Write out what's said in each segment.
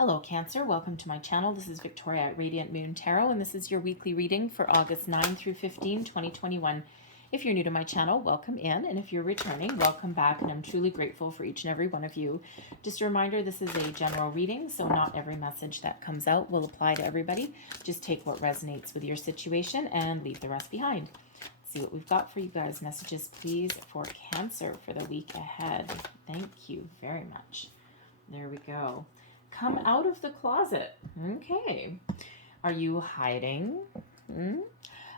Hello Cancer, welcome to my channel. This is Victoria at Radiant Moon Tarot, and this is your weekly reading for August 9 through 15, 2021. If you're new to my channel, welcome in, and if you're returning, welcome back, and I'm truly grateful for each and every one of you. Just a reminder, this is a general reading, so not every message that comes out will apply to everybody. Just take what resonates with your situation and leave the rest behind. Let's see what we've got for you guys. Messages, please, for Cancer for the week ahead. Thank you very much. There we go. Come out of the closet. Okay. Are you hiding?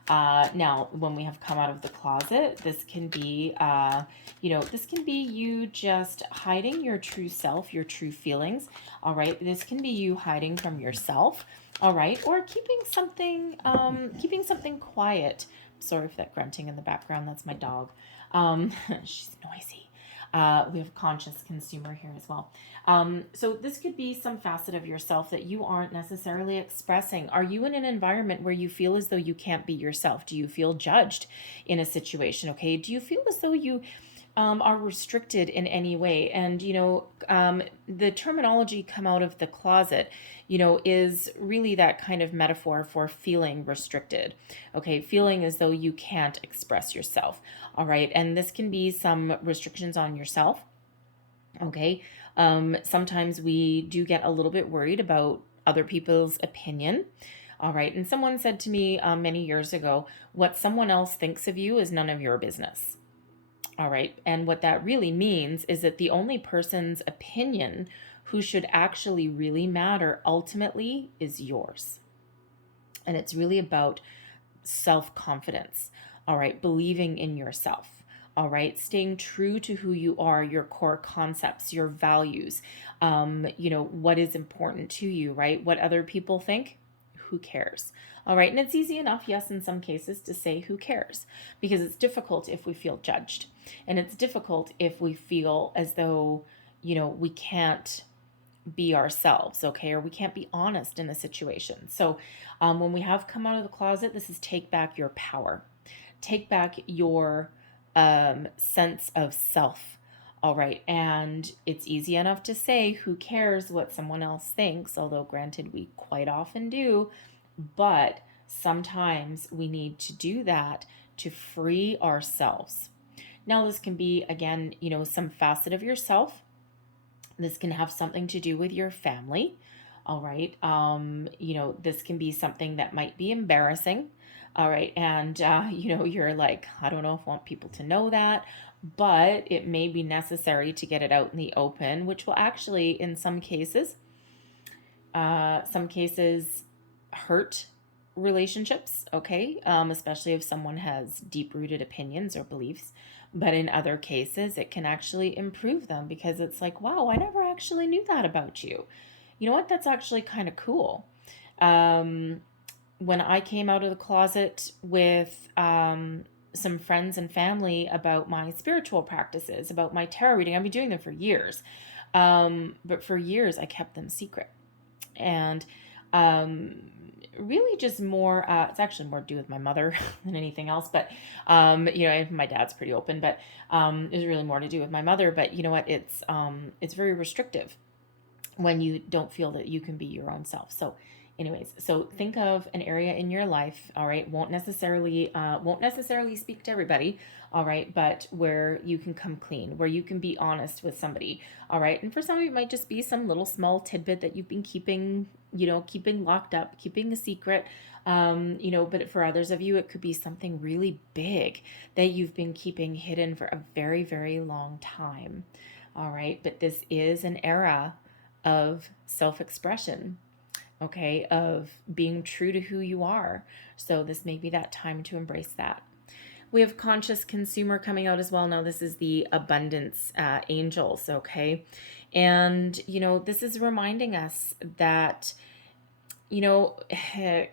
Now, when we have come out of the closet, this can be, this can be you just hiding your true self, your true feelings. All right. This can be you hiding from yourself. All right. Or keeping something quiet. Sorry for that grunting in the background. That's my dog. She's noisy. We have conscious consumer here as well. So this could be some facet of yourself that you aren't necessarily expressing. Are you in an environment where you feel as though you can't be yourself? Do you feel judged in a situation? Okay. Do you feel as though you are restricted in any way? And, the terminology come out of the closet, is really that kind of metaphor for feeling restricted. Okay. Feeling as though you can't express yourself. All right. And this can be some restrictions on yourself. Okay. Sometimes we do get a little bit worried about other people's opinion. All right. And someone said to me many years ago, what someone else thinks of you is none of your business. All right. And what that really means is that the only person's opinion who should actually really matter ultimately is yours. And it's really about self-confidence. All right. Believing in yourself. All right. Staying true to who you are, your core concepts, your values, what is important to you, right? What other people think, who cares? All right. And it's easy enough, yes, in some cases to say who cares, because it's difficult if we feel judged. And it's difficult if we feel as though, we can't be ourselves, okay? Or we can't be honest in a situation. So when we have come out of the closet, this is take back your power. Take back your sense of self. All right. And it's easy enough to say, who cares what someone else thinks? Although granted, we quite often do, but sometimes we need to do that to free ourselves. Now, this can be, again, some facet of yourself. This can have something to do with your family. All right. This can be something that might be embarrassing. All right. And, you're like, I don't know if I want people to know that, but it may be necessary to get it out in the open, which will actually, in some cases, hurt relationships. Okay. Especially if someone has deep-rooted opinions or beliefs. But in other cases, it can actually improve them because it's like, wow, I never actually knew that about you. You know what? That's actually kind of cool. When I came out of the closet with some friends and family about my spiritual practices, about my tarot reading, I've been doing them for years. But for years, I kept them secret. And really just more, it's actually more to do with my mother than anything else. But, my dad's pretty open, but it was really more to do with my mother. But you know what? It's very restrictive when you don't feel that you can be your own self. So anyways, so think of an area in your life, all right, won't necessarily speak to everybody, all right, but where you can come clean, where you can be honest with somebody, all right. And for some of you, it might just be some little small tidbit that you've been keeping locked up, keeping a secret, but for others of you, it could be something really big that you've been keeping hidden for a very, very long time, all right. But this is an era of self-expression, okay, of being true to who you are. So this may be that time to embrace that. We have conscious consumer coming out as well. Now this is the abundance angels, okay? And, this is reminding us that, how do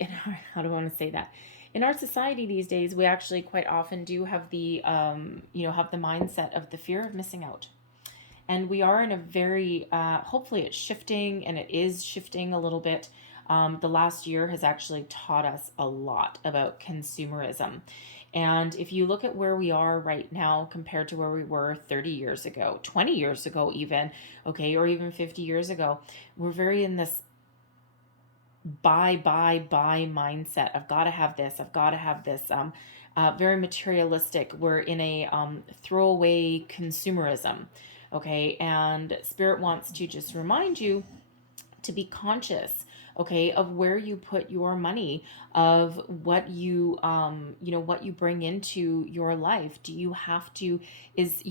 I want to say that? In our society these days, we actually quite often do have the mindset of the fear of missing out. And we are in a very, hopefully it's shifting, and it is shifting a little bit. The last year has actually taught us a lot about consumerism. And if you look at where we are right now compared to where we were 30 years ago, 20 years ago, even, okay, or even 50 years ago, we're very in this buy mindset. I've got to have this. I've got to have this. Very materialistic. We're in a throwaway consumerism. Okay. And Spirit wants to just remind you to be conscious, okay, of where you put your money, of what what you bring into your life. Do you have to, if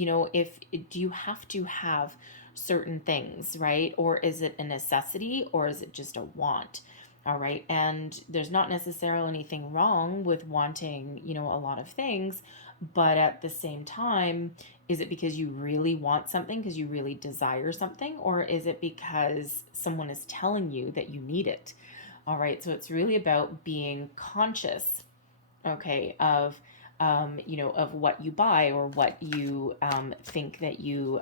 do you have to have certain things, right? Or is it a necessity, or is it just a want? All right. And there's not necessarily anything wrong with wanting, a lot of things, but at the same time, is it because you really want something, because you really desire something, or is it because someone is telling you that you need it? All right. So it's really about being conscious, okay, of what you buy, or what you think that you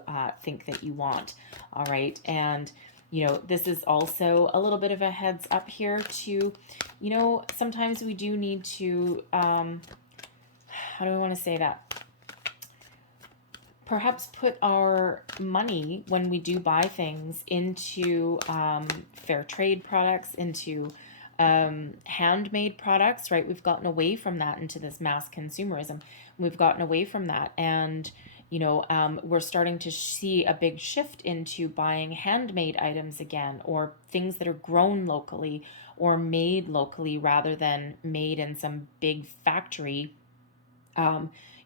want. All right. And this is also a little bit of a heads up here to, sometimes we do need to, how do I want to say that? Perhaps put our money, when we do buy things, into fair trade products, into handmade products, right? We've gotten away from that into this mass consumerism. We've gotten away from that. And, we're starting to see a big shift into buying handmade items again, or things that are grown locally or made locally rather than made in some big factory,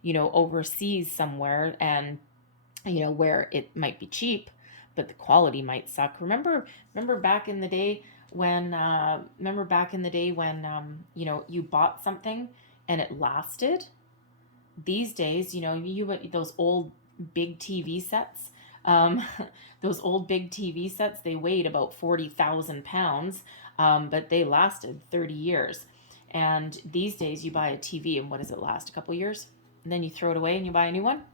overseas somewhere, and, where it might be cheap, but the quality might suck. Remember back in the day when, you bought something and it lasted. These days, those old big TV sets, um, those old big TV sets, they weighed about 40,000 pounds, but they lasted 30 years. And these days, you buy a TV, and what does it last? A couple years? And then you throw it away and you buy a new one.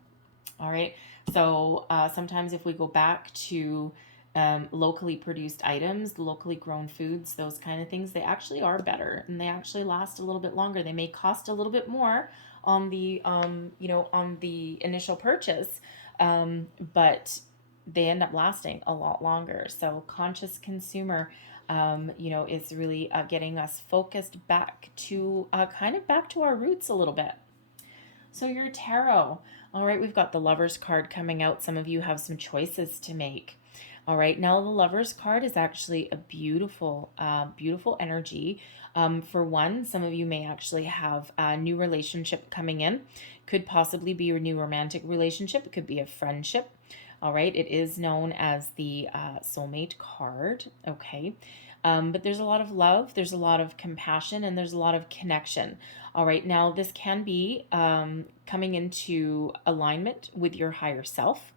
All right. So sometimes if we go back to locally produced items, locally grown foods, those kind of things, they actually are better, and they actually last a little bit longer. They may cost a little bit more on the on the initial purchase, but they end up lasting a lot longer. So conscious consumer, is really getting us focused back to kind of back to our roots a little bit. So your tarot. All right, we've got the Lovers card coming out. Some of you have some choices to make. All right, now the Lovers card is actually a beautiful, beautiful energy. For one, some of you may actually have a new relationship coming in. Could possibly be a new romantic relationship. It could be a friendship. All right, it is known as the soulmate card. Okay. But there's a lot of love, there's a lot of compassion, and there's a lot of connection. All right, now this can be coming into alignment with your higher self.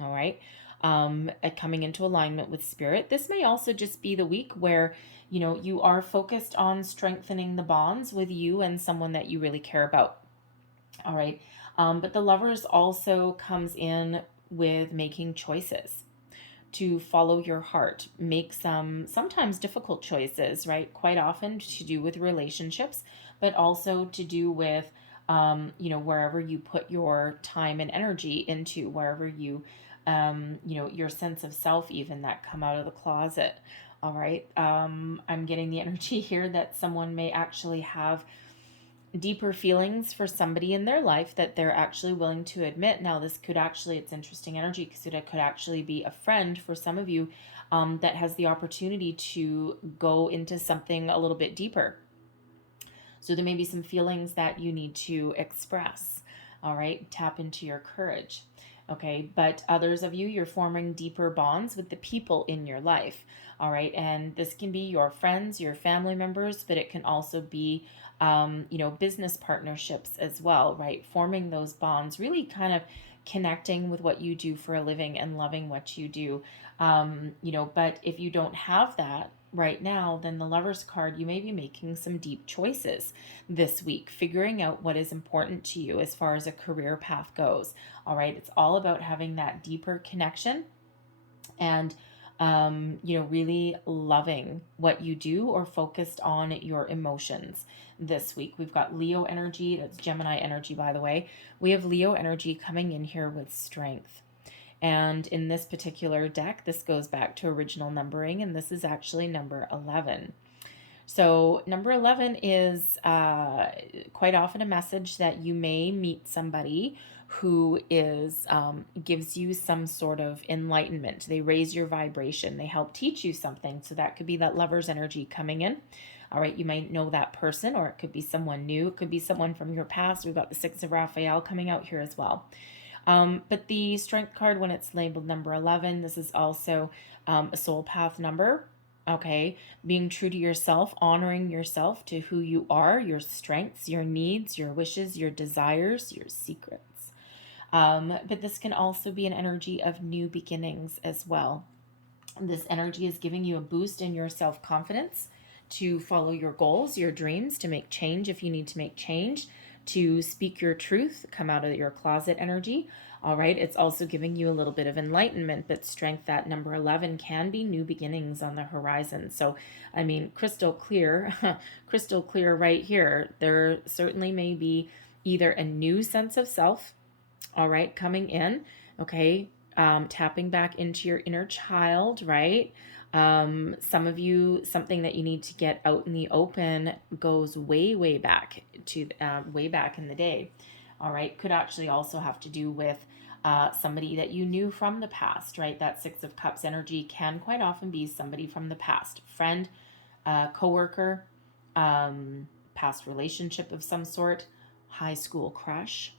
All right, coming into alignment with spirit. This may also just be the week where you are focused on strengthening the bonds with you and someone that you really care about. All right, but the Lovers also comes in with making choices to follow your heart, make some sometimes difficult choices, right? Quite often to do with relationships, but also to do with, wherever you put your time and energy into, wherever you, your sense of self, even that come out of the closet. All right. I'm getting the energy here that someone may actually have deeper feelings for somebody in their life that they're actually willing to admit. Now, this could actually, it's interesting energy because it could actually be a friend for some of you, that has the opportunity to go into something a little bit deeper. So there may be some feelings that you need to express. All right, tap into your courage. Okay, but others of you, you're forming deeper bonds with the people in your life. All right, and this can be your friends, your family members, but it can also be business partnerships as well, right? Forming those bonds, really kind of connecting with what you do for a living and loving what you do. But if you don't have that right now, then the Lovers card, you may be making some deep choices this week, figuring out what is important to you as far as a career path goes. All right, it's all about having that deeper connection and really loving what you do or focused on your emotions this week. We've got Leo energy. That's Gemini energy, by the way. We have Leo energy coming in here with strength. And in this particular deck, this goes back to original numbering, and this is actually number 11. So, number 11 is quite often a message that you may meet somebody who is gives you some sort of enlightenment. They raise your vibration. They help teach you something. So that could be that lover's energy coming in. All right, you might know that person, or it could be someone new. It could be someone from your past. We've got the Six of Raphael coming out here as well. But the strength card, when it's labeled number 11, this is also a soul path number. Okay, being true to yourself, honoring yourself to who you are, your strengths, your needs, your wishes, your desires, your secrets. But this can also be an energy of new beginnings as well. This energy is giving you a boost in your self-confidence to follow your goals, your dreams, to make change if you need to make change, to speak your truth, come out of your closet energy. All right, it's also giving you a little bit of enlightenment, but strength, that number 11 can be new beginnings on the horizon. So, I mean, crystal clear, crystal clear right here. There certainly may be either a new sense of self, all right, coming in, okay, tapping back into your inner child, right? Some of you, something that you need to get out in the open goes way, way back to way back in the day. All right, could actually also have to do with somebody that you knew from the past, right? That Six of Cups energy can quite often be somebody from the past, friend, coworker, past relationship of some sort, high school crush.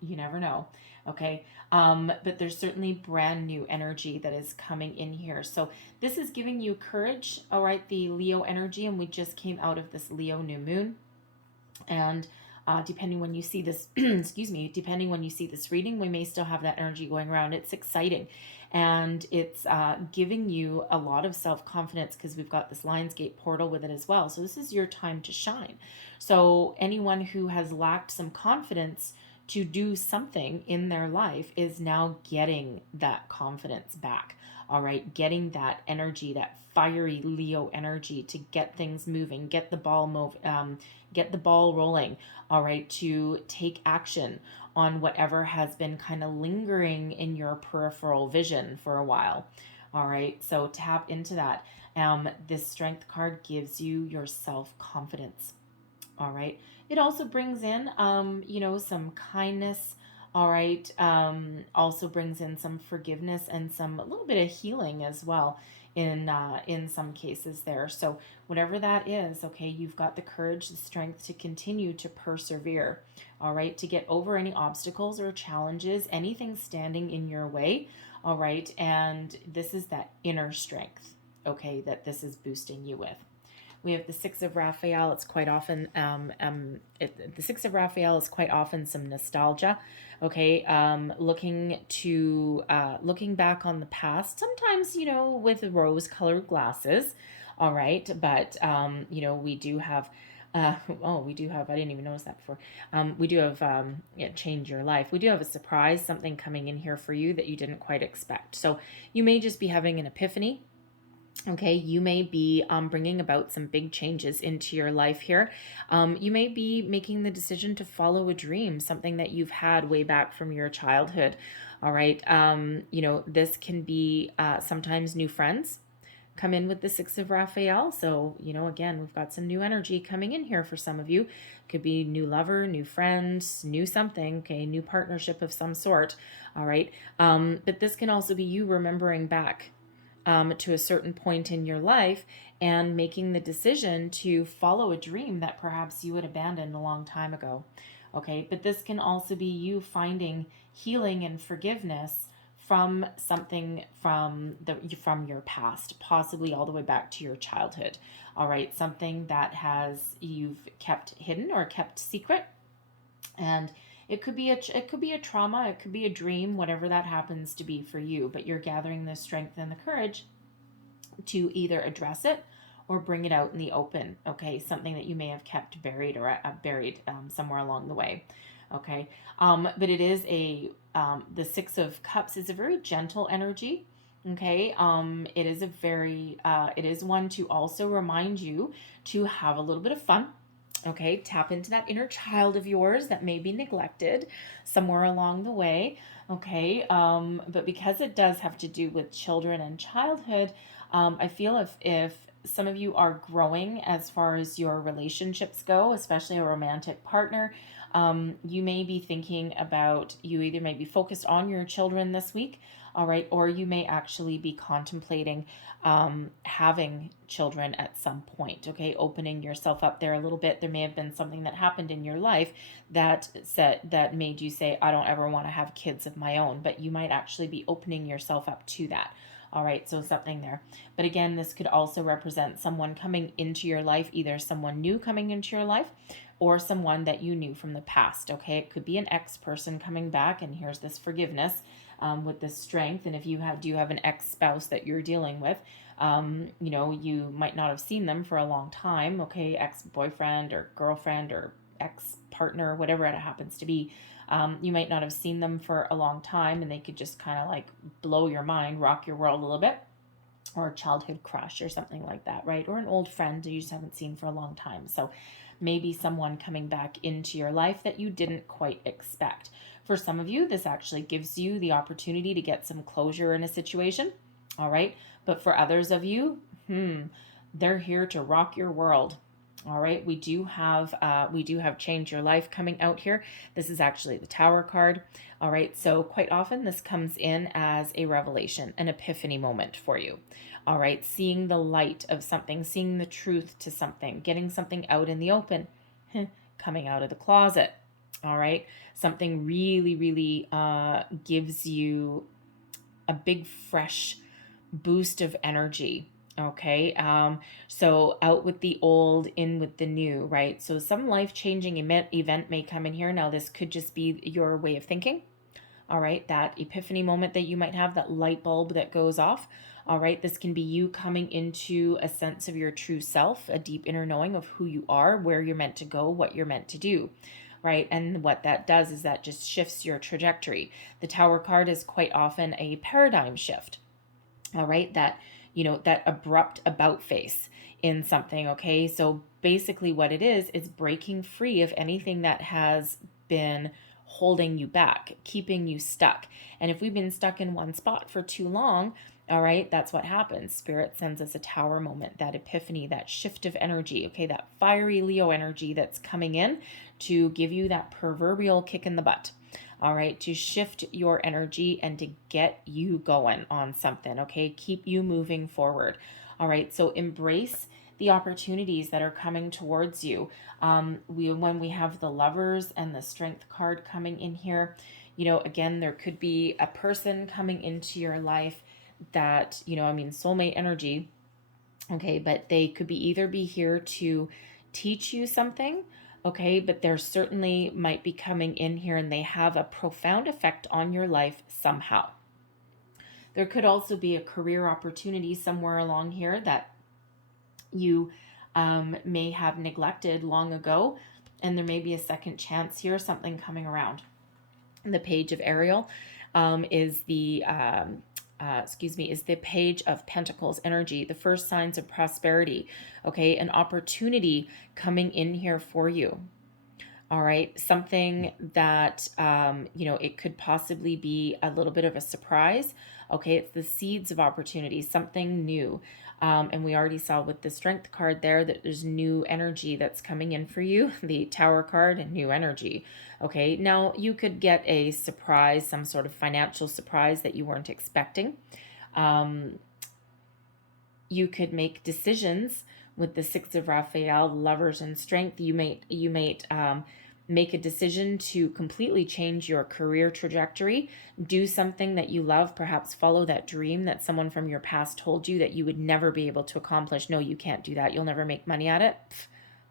You never know. Okay. But there's certainly brand new energy that is coming in here. So this is giving you courage. All right. The Leo energy. And we just came out of this Leo new moon. And depending when you see this, excuse me, depending when you see this reading, we may still have that energy going around. It's exciting. And it's giving you a lot of self-confidence because we've got this Lionsgate portal with it as well. So this is your time to shine. So anyone who has lacked some confidence to do something in their life is now getting that confidence back. All right, getting that energy, that fiery Leo energy to get things moving, get the ball get the ball rolling. All right, to take action on whatever has been kind of lingering in your peripheral vision for a while. All right, so tap into that. This strength card gives you your self-confidence. All right. It also brings in, some kindness. All right. Also brings in some forgiveness and a little bit of healing as well in some cases there. So whatever that is, okay, you've got the courage, the strength to continue to persevere. All right. To get over any obstacles or challenges, anything standing in your way. All right. And this is that inner strength, okay, that this is boosting you with. We have the Six of Raphael. It's quite often the Six of Raphael is quite often some nostalgia. Okay, looking back on the past. Sometimes with rose-colored glasses. All right, but we do have. We do have. I didn't even notice that before. We do have. Change your life. We do have a surprise, something coming in here for you that you didn't quite expect. So you may just be having an epiphany. Okay, you may be bringing about some big changes into your life here. You may be making the decision to follow a dream, something that you've had way back from your childhood. All right, this can be sometimes new friends come in with the Six of Raphael. So, again, we've got some new energy coming in here for some of you. Could be new lover, new friend, new something, okay, new partnership of some sort. All right, but this can also be you remembering back to a certain point in your life and making the decision to follow a dream that perhaps you had abandoned a long time ago. Okay, but this can also be you finding healing and forgiveness from something from your past, possibly all the way back to your childhood. All right, something that you've kept hidden or kept secret, and it could be a trauma, it could be a dream, whatever that happens to be for you, but you're gathering the strength and the courage to either address it or bring it out in the open, okay? Something that you may have kept buried or buried somewhere along the way, okay? But it is the Six of Cups is a very gentle energy, Okay, it is it is one to also remind you to have a little bit of fun. Okay, tap into that inner child of yours that may be neglected somewhere along the way. Okay, but because it does have to do with children and childhood, I feel if some of you are growing as far as your relationships go, especially a romantic partner, you may be thinking about, you either may be focused on your children this week, all right, or you may actually be contemplating having children at some point. Okay, opening yourself up there a little bit. There may have been something that happened in your life that made you say, I don't ever want to have kids of my own, but you might actually be opening yourself up to that. All right, so something there. But again, this could also represent someone coming into your life, either someone new coming into your life or someone that you knew from the past. Okay, it could be an ex person coming back, and here's this forgiveness with this strength. And if you do have an ex spouse that you're dealing with, you might not have seen them for a long time. Okay, ex boyfriend or girlfriend or ex partner, whatever it happens to be. You might not have seen them for a long time, and they could just kind of like blow your mind, rock your world a little bit, or a childhood crush or something like that, right? Or an old friend that you just haven't seen for a long time. So maybe someone coming back into your life that you didn't quite expect. For some of you, this actually gives you the opportunity to get some closure in a situation, all right? But for others of you, they're here to rock your world. All right, we do have change your life coming out here. This is actually the Tower card. All right, so quite often this comes in as a revelation, an epiphany moment for you. All right, seeing the light of something, seeing the truth to something, getting something out in the open, coming out of the closet. All right, something really, really gives you a big fresh boost of energy. Okay, so out with the old, in with the new, right? So some life-changing event may come in here. Now, this could just be your way of thinking. All right, that epiphany moment that you might have, that light bulb that goes off. All right, this can be you coming into a sense of your true self, a deep inner knowing of who you are, where you're meant to go, what you're meant to do. Right, and what that does is that just shifts your trajectory. The Tower card is quite often a paradigm shift. All right, that abrupt about face in something. Okay, so basically what it is breaking free of anything that has been holding you back, keeping you stuck. And if we've been stuck in one spot for too long, all right, that's what happens. Spirit sends us a Tower moment, that epiphany, that shift of energy. Okay, that fiery Leo energy that's coming in to give you that proverbial kick in the butt. All right, to shift your energy and to get you going on something. Okay, keep you moving forward. All right, so embrace the opportunities that are coming towards you. When we have the Lovers and the Strength card coming in here, again, there could be a person coming into your life that, soulmate energy. Okay, but they could either be here to teach you something. Okay, but there certainly might be coming in here and they have a profound effect on your life somehow. There could also be a career opportunity somewhere along here that you may have neglected long ago, and there may be a second chance here, something coming around. The Page of Ariel is the is the Page of Pentacles energy, the first signs of prosperity. Okay, an opportunity coming in here for you. All right, something that it could possibly be a little bit of a surprise. Okay, it's the seeds of opportunity, something new. And we already saw with the Strength card there that there's new energy that's coming in for you, the Tower card and new energy. Okay, now you could get a surprise, some sort of financial surprise that you weren't expecting. You could make decisions with the Six of Raphael, Lovers and Strength. You may make a decision to completely change your career trajectory, do something that you love, perhaps follow that dream that someone from your past told you that you would never be able to accomplish. No, you can't do that. You'll never make money at it.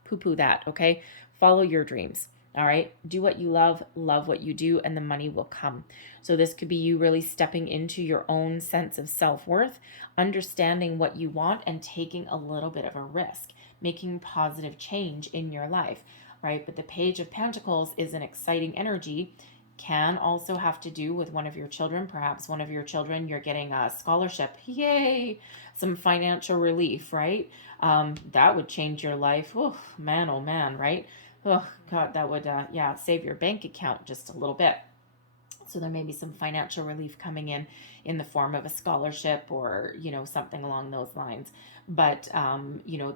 Poo-poo that, okay? Follow your dreams. All right, do what you love what you do, and the money will come. So this could be you really stepping into your own sense of self-worth, understanding what you want, and taking a little bit of a risk, making positive change in your life, right? But the Page of Pentacles is an exciting energy. can also have to do with one of your children. Perhaps one of your children, you're getting a scholarship. Yay! Some financial relief, right? That would change your life. Oh, man, oh, man, right? Oh, God, that would, yeah, save your bank account just a little bit. So there may be some financial relief coming in the form of a scholarship or, something along those lines. But,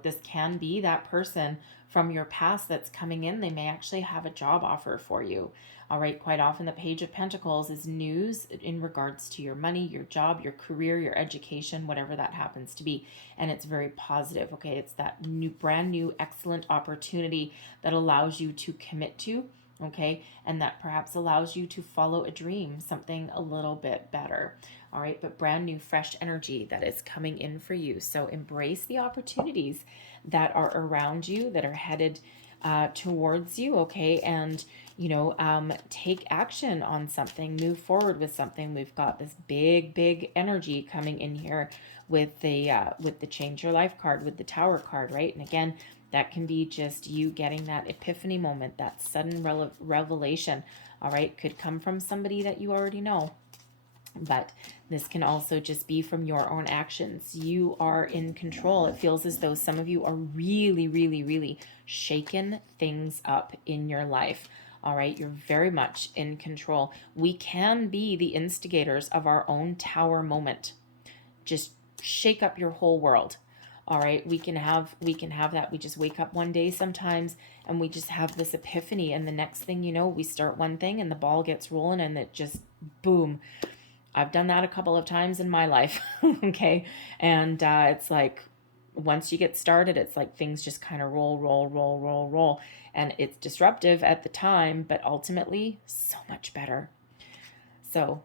this can be that person from your past that's coming in. They may actually have a job offer for you. All right. Quite often the Page of Pentacles is news in regards to your money, your job, your career, your education, whatever that happens to be. And it's very positive. Okay. It's that brand new, excellent opportunity that allows you to commit to. Okay, and that perhaps allows you to follow a dream, something a little bit better. All right, but brand new, fresh energy that is coming in for you. So embrace the opportunities that are around you, that are headed towards you. Okay, and take action on something, move forward with something. We've got this big energy coming in here with the Change Your Life card, with the Tower card, right? And again, that can be just you getting that epiphany moment, that sudden revelation. All right, could come from somebody that you already know. But this can also just be from your own actions. You are in control. It feels as though some of you are really shaking things up in your life. All right, you're very much in control. We can be the instigators of our own tower moment. Just shake up your whole world. All right, we can have that. We just wake up one day sometimes and we just have this epiphany, and the next thing you know, we start one thing and the ball gets rolling and it just boom. I've done that a couple of times in my life. Okay, and it's like once you get started, it's like things just kind of roll, and it's disruptive at the time, but ultimately so much better. So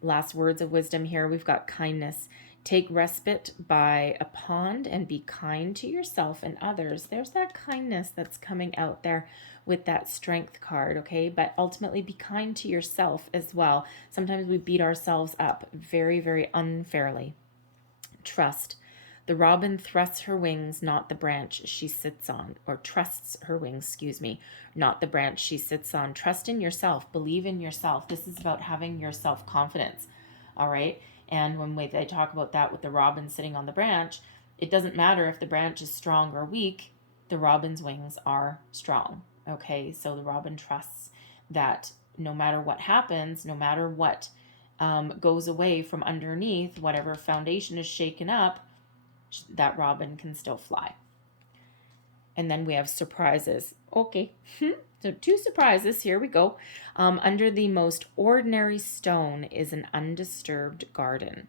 last words of wisdom here, we've got kindness. Take respite by a pond and be kind to yourself and others. There's that kindness that's coming out there with that Strength card, okay? But ultimately be kind to yourself as well. Sometimes we beat ourselves up very unfairly. Trust. The robin thrusts her wings, not the branch she sits on, or trusts her wings, excuse me, not the branch she sits on. Trust in yourself. Believe in yourself. This is about having your self-confidence, all right? And when they talk about that with the robin sitting on the branch, it doesn't matter if the branch is strong or weak, the robin's wings are strong. Okay, so the robin trusts that no matter what happens, no matter what goes away from underneath, whatever foundation is shaken up, that robin can still fly. And then we have surprises. Okay, so 2 surprises. Here we go. Under the most ordinary stone is an undisturbed garden.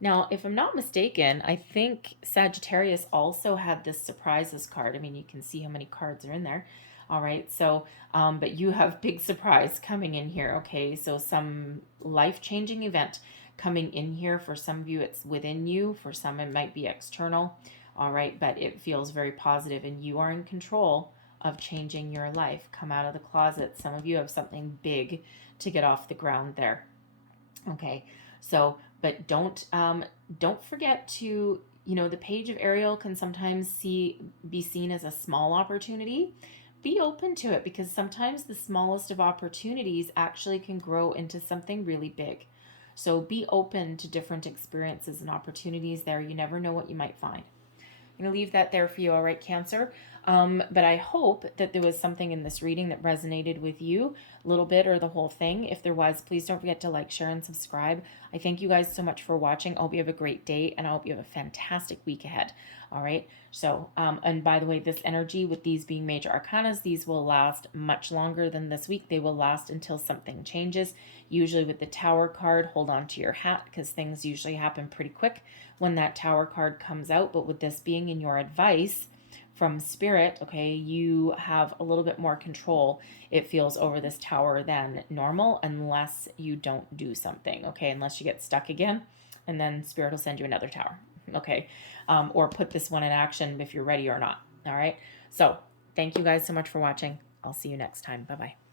Now, if I'm not mistaken, I think Sagittarius also had this surprises card. I mean, you can see how many cards are in there. All right, so, but you have big surprise coming in here. Okay, so some life-changing event coming in here. For some of you, it's within you. For some, it might be external. All right, but it feels very positive, and you are in control of changing your life. Come out of the closet. Some of you have something big to get off the ground there. Okay, so but don't forget to, the Page of Ariel can sometimes be seen as a small opportunity. Be open to it, because sometimes the smallest of opportunities actually can grow into something really big. So be open to different experiences and opportunities there. You never know what you might find. I'm going to leave that there for you, all right, Cancer? But I hope that there was something in this reading that resonated with you a little bit, or the whole thing. If there was, please don't forget to like, share, and subscribe. I thank you guys so much for watching. I hope you have a great day, and I hope you have a fantastic week ahead. All right. So, and by the way, this energy with these being major arcanas, these will last much longer than this week. They will last until something changes. Usually with the Tower card, hold on to your hat, because things usually happen pretty quick when that Tower card comes out. But with this being in your advice from Spirit, okay, you have a little bit more control, it feels, over this Tower than normal, unless you don't do something, okay, unless you get stuck again, and then Spirit will send you another Tower, okay, or put this one in action if you're ready or not. All right, so thank you guys so much for watching. I'll see you next time. Bye-bye.